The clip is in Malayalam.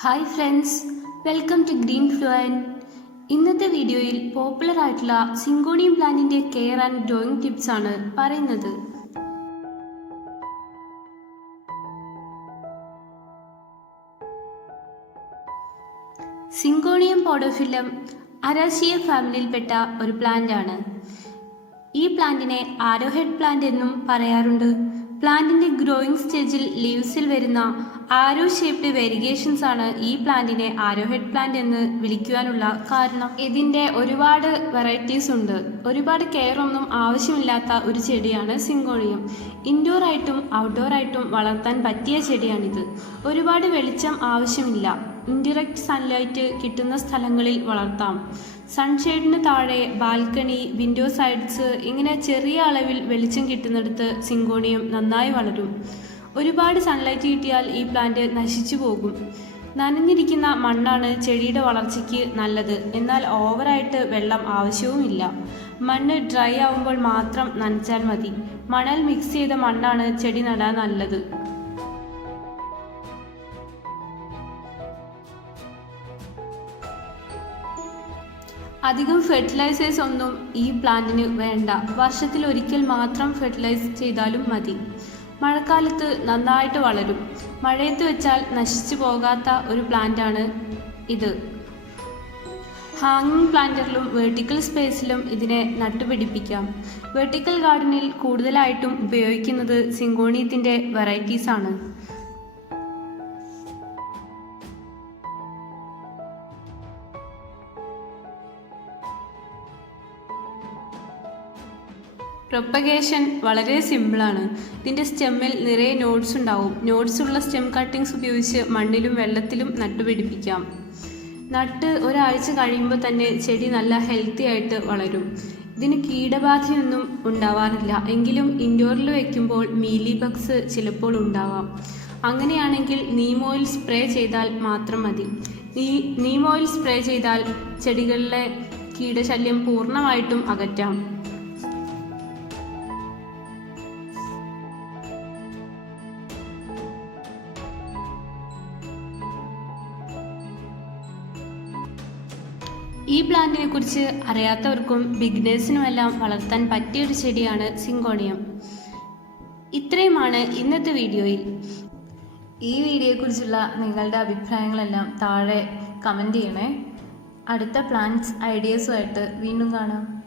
Hi friends welcome to Green fluent ഇന്നത്തെ വീഡിയോയിൽ പോപ്പുലർ ആയിട്ടുള്ള സിങ്കോണിയം പ്ലാന്റിന്റെ കെയർ ആൻഡ് ഗ്രോയിങ് ടിപ്സ് ആണ് പറയുന്നത്. സിങ്കോണിയം പോഡോഫില്ലം അരാശിയ ഫാമിലിയിൽപ്പെട്ട ഒരു പ്ലാന്റ് ആണ്. ഈ പ്ലാന്റിനെ ആരോഹെഡ് പ്ലാന്റ് എന്നും പറയാറുണ്ട്. പ്ലാന്റിന്റെ ഗ്രോയിങ് സ്റ്റേജിൽ ലീവ്സിൽ വരുന്ന ആരോ ഷേപ്ഡ് വെരിഗേഷൻസ് ആണ് ഈ പ്ലാന്റിനെ ആരോ ഹെഡ് പ്ലാന്റ് എന്ന് വിളിക്കുവാനുള്ള കാരണം. ഇതിന്റെ ഒരുപാട് വെറൈറ്റീസ് ഉണ്ട്. ഒരുപാട് കെയർ ഒന്നും ആവശ്യമില്ലാത്ത ഒരു ചെടിയാണ് സിങ്കോണിയം ഇൻഡോർ ആയിട്ടും ഔട്ട്ഡോർ ആയിട്ടും വളർത്താൻ പറ്റിയ ചെടിയാണിത്. ഒരുപാട് വെളിച്ചം ആവശ്യമില്ല. ഇൻഡിറക്റ്റ് സൺലൈറ്റ് കിട്ടുന്ന സ്ഥലങ്ങളിൽ വളർത്താം. സൺഷെയ്ഡിന് താഴെ ബാൽക്കണി വിൻഡോ സൈഡ്സ് ഇങ്ങനെ ചെറിയ അളവിൽ വെളിച്ചം കിട്ടുന്നിടത്ത് സിങ്കോണിയം നന്നായി വളരും. ഒരുപാട് സൺലൈറ്റ് കിട്ടിയാൽ ഈ പ്ലാന്റ് നശിച്ചു പോകും. നനഞ്ഞിരിക്കുന്ന മണ്ണാണ് ചെടിയുടെ വളർച്ചയ്ക്ക് നല്ലത്. എന്നാൽ ഓവറായിട്ട് വെള്ളം ആവശ്യവുമില്ല. മണ്ണ് ഡ്രൈ ആവുമ്പോൾ മാത്രം നനച്ചാൽ മതി. മണൽ മിക്സ് ചെയ്ത മണ്ണാണ് ചെടി നടാൻ നല്ലത്. അധികം ഫെർട്ടിലൈസേഴ്സ് ഒന്നും ഈ പ്ലാന്റിന് വേണ്ട. വർഷത്തിൽ ഒരിക്കൽ മാത്രം ഫെർട്ടിലൈസ് ചെയ്താലും മതി. മഴക്കാലത്ത് നന്നായിട്ട് വളരും. മഴയത്ത് വെച്ചാൽ നശിച്ചു പോകാത്ത ഒരു പ്ലാന്റാണ് ഇത്. ഹാങ്ങിങ് പ്ലാന്ററിലും വെർട്ടിക്കൽ സ്പേസിലും ഇതിനെ നട്ടുപിടിപ്പിക്കാം. വെർട്ടിക്കൽ ഗാർഡനിൽ കൂടുതലായിട്ടും ഉപയോഗിക്കുന്നത് സിങ്കോണിയത്തിന്റെ വെറൈറ്റീസ് പ്രൊപ്പഗേഷൻ വളരെ സിമ്പിളാണ്. ഇതിന്റെ സ്റ്റെമ്മിൽ നിറയെ നോട്ട്സ് ഉണ്ടാവും. നോട്ട്സ് ഉള്ള സ്റ്റെം കട്ടിങ്സ് ഉപയോഗിച്ച് മണ്ണിലും വെള്ളത്തിലും നട്ടുപിടിപ്പിക്കാം നട്ട് ഒരാഴ്ച കഴിയുമ്പോൾ തന്നെ ചെടി നല്ല ഹെൽത്തി ആയിട്ട് വളരും. ഇതിന് കീടബാധയൊന്നും ഉണ്ടാവാറില്ല. എങ്കിലും ഇൻഡോറിൽ വയ്ക്കുമ്പോൾ മീലി ബഗ്സ് ചിലപ്പോൾ ഉണ്ടാവാം. അങ്ങനെയാണെങ്കിൽ നീം ഓയിൽ സ്പ്രേ ചെയ്താൽ മാത്രം മതി. നീ നീം ഓയിൽ സ്പ്രേ ചെയ്താൽ ചെടികളിലെ കീടശല്യം പൂർണമായിട്ടും അകറ്റാം. ഈ പ്ലാന്റിനെ കുറിച്ച് അറിയാത്തവർക്കും ബിഗിനേഴ്സിനുമെല്ലാം വളർത്താൻ പറ്റിയൊരു ചെടിയാണ് സിങ്കോണിയം. ഇത്രയുമാണ് ഇന്നത്തെ വീഡിയോയിൽ. ഈ വീഡിയോയെക്കുറിച്ചുള്ള നിങ്ങളുടെ അഭിപ്രായങ്ങളെല്ലാം താഴെ കമന്റ് ചെയ്യണേ. അടുത്ത പ്ലാന്റ്സ് ഐഡിയസുമായിട്ട് വീണ്ടും കാണാം.